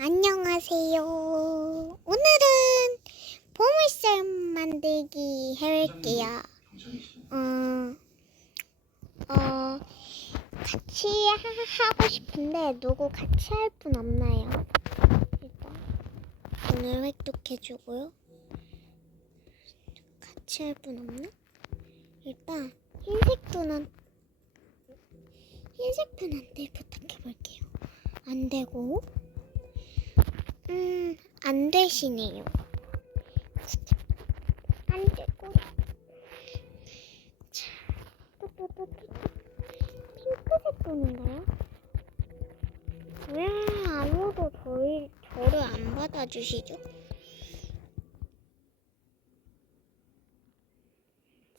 안녕하세요. 오늘은 보물섬 만들기 해볼게요. 같이 하고 싶은데 누구 같이 할 분 없나요? 일단 오늘 획득해주고요. 같이 할 분 없나? 일단 흰색 분한테 부탁해볼게요. 안 되고 안 되시네요. 안 되고. 자, 핑크색 분인가요? 왜 아무도 저를 안 받아주시죠?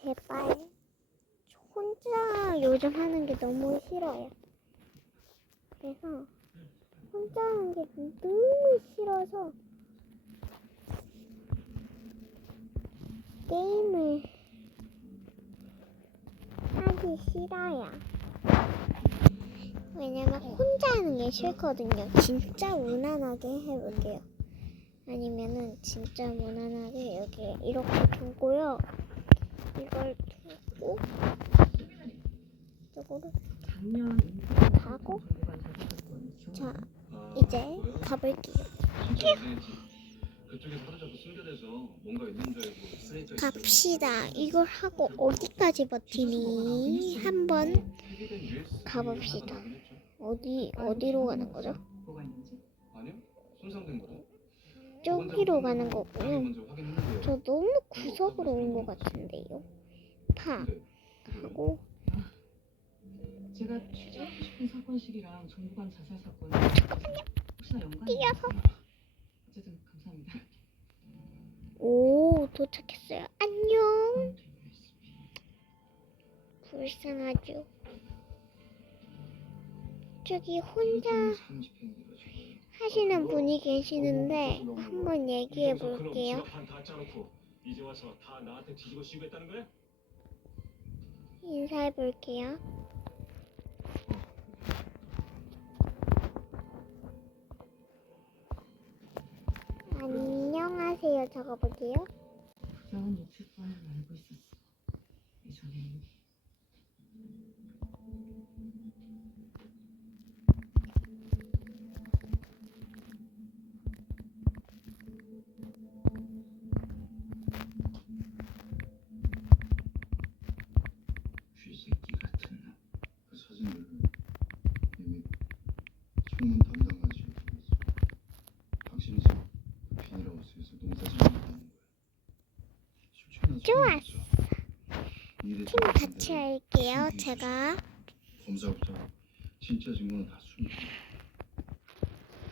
제발. 저 혼자 요즘 하는 게 너무 싫어요. 그래서 혼자 하는 게 너무 싫어서 게임을 하기 싫어요. 왜냐면 혼자 하는 게 싫거든요. 진짜 무난하게 해볼게요. 아니면은 진짜 무난하게 여기 이렇게 두고요. 이걸 두고 이쪽으로 가고. 자, 이제 가볼게요. 갑시다. 이걸 하고 어디까지 버티니 한번 가봅시다. 어디로 가는 거죠? 저기로 가는 거고요. 저 너무 구석으로 온 것 같은데요. 파 하고. 제가 취재하고 싶은 사건실이랑 정부관 자살 사건 혹시나 연관이 뛰어서. 어쨌든 감사합니다. 오, 도착했어요. 안녕. 불쌍하죠. 저기 혼자 하시는 분이 계시는데 한번 얘기해 볼게요. 인사해 볼게요. 안녕하세요. 적어볼게요. 부자원 유출권을 알고 있었어. 예전에 쥐새끼 같은 그 사진을 이미 청문 담당하지. 당신이 지금 비닐하우스에서 농사짓고 있다는 거야. 좋았어. 팀 같이 할게요. 제가 검사부터 진짜 증거는 다 숨겨.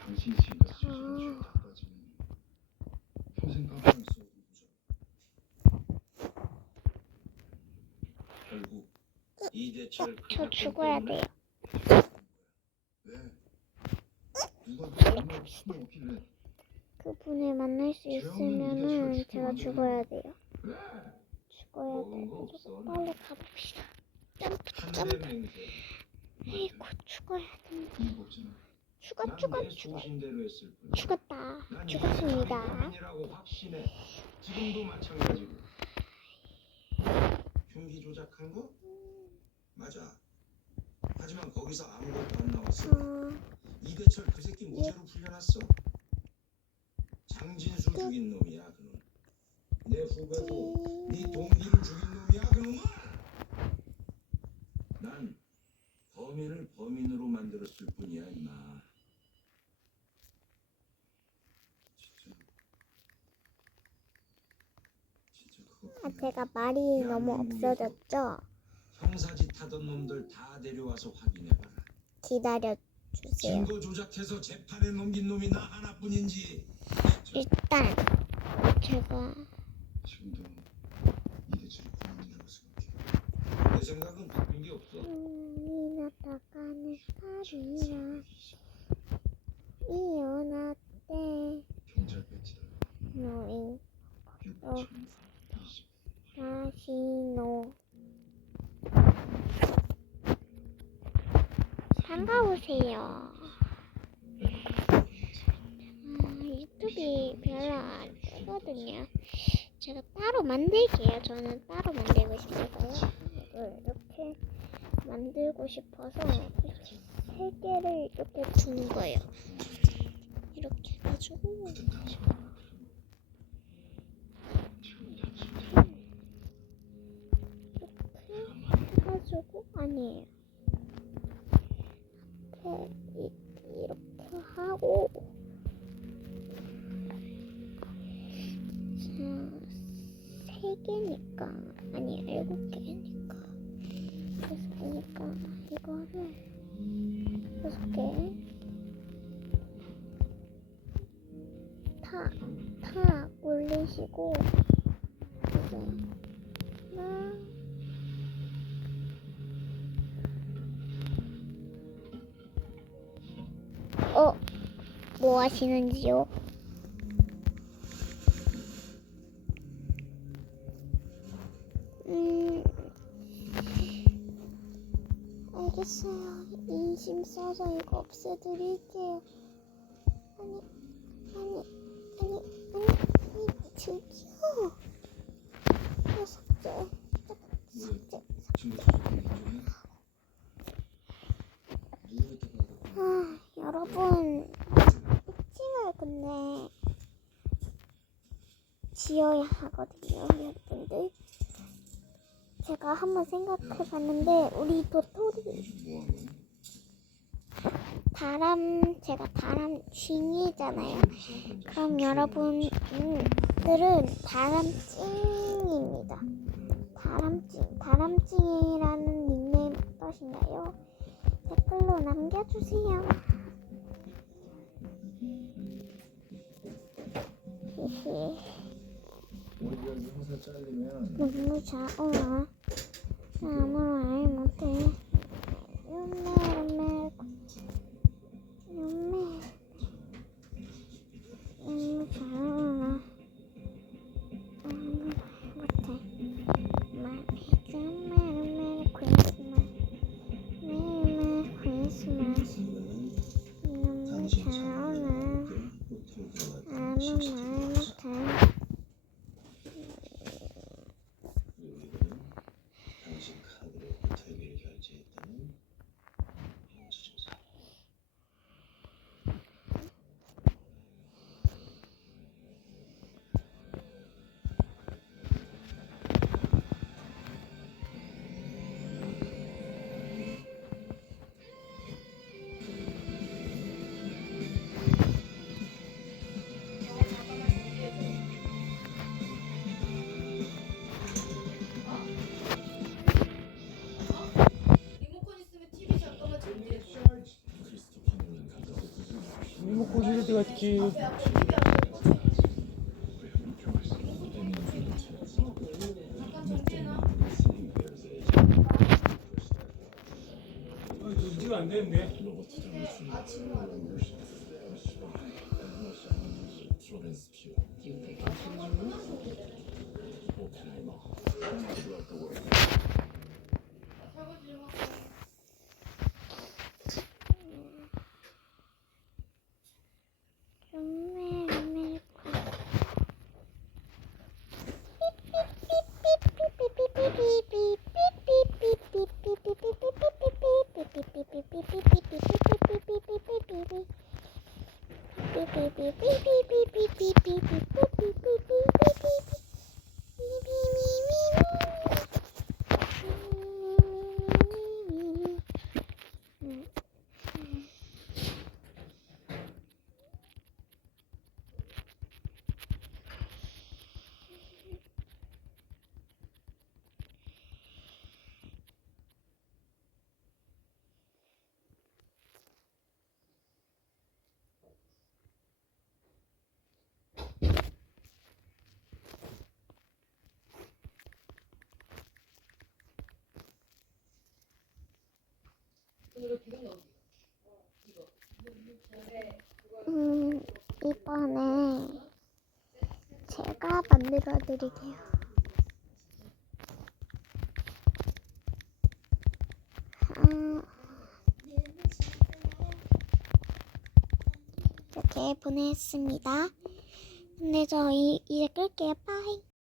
당신이 지금까지 저지른 죄까지는 평생 깜빡할 수 없는 거죠. 결국 이대철 저 죽어야 돼요. 왜? 누가 얼마나 숨을 어필을 해? 그분을 만날 수 있으면은 제가 죽어야 돼요. 죽어야 돼가지고 빨리 가봅시다. 점프. 아이고 죽어야 된다. 죽었다. 죽었습니다. 지금도 마찬가지고. 흉기 조작한 거? 맞아. 하지만 거기서 아무것도 안 나왔어. 이대철 그 새끼 무죄로 풀려났어. 장진수 죽인 놈이야 그놈. 내 후배도 네 동기를 죽인 놈이야 그놈은. 난 범인을 범인으로 만들었을 뿐이야 임마. 진짜 그거. 제가 말이 너무 없어졌죠? 형사짓 하던 놈들 다 데려와서 확인해봐라. 기다려주세요. 증거 조작해서 재판에 넘긴 놈이 나 하나뿐인지. 일단 제가 지금도 이대철이 범인이라고 생각해. 내 생각은 바뀐 게 없어. 나타가는 사리라 이혼할때 경찰 배치다. 노인 6,020. 다시노 반가우세요. 색이 별로 안 뜨거든요. 제가 따로 만들게요. 저는 따로 만들고 싶어서요. 이걸 이렇게 만들고 싶어서 세 개를 이렇게 두는 거예요. 이렇게 해가지고 이렇게 해가지고 아니에요. 이렇게 하고 자, 3개니까 아니 7개니까 6개니까 이거를 6개 다 올리시고 이제 하나 뭐 하시는지요? 알겠어요. 인심 써서 이거 없애드릴게요. 아니, 저기요. 삭제. 여러분, 특징을 근데 지어야 하거든요, 여러분들. 제가 한번 생각해봤는데 우리 도토리 제가 다람쥐이잖아요. 그럼 여러분들은 다람쥐입니다. 다람쥐라는 닉네임 어떠신가요? 댓글로 남겨주세요. 히히. 회사 잘리면 너무 작아. 아무런 말 못해. 요메 너무 작아. 아무 말 못해. 메리 크리스마스. 너무 작아. 아무 말 못해. 당신 카드로 호텔비를 결제했다는 영수증서. 리모컨 실을 때 같지. 인지가 안 되는데. 이번에 제가 만들어 드릴게요. 이렇게 보냈습니다. 근데 저 이제 끌게요. 빠이.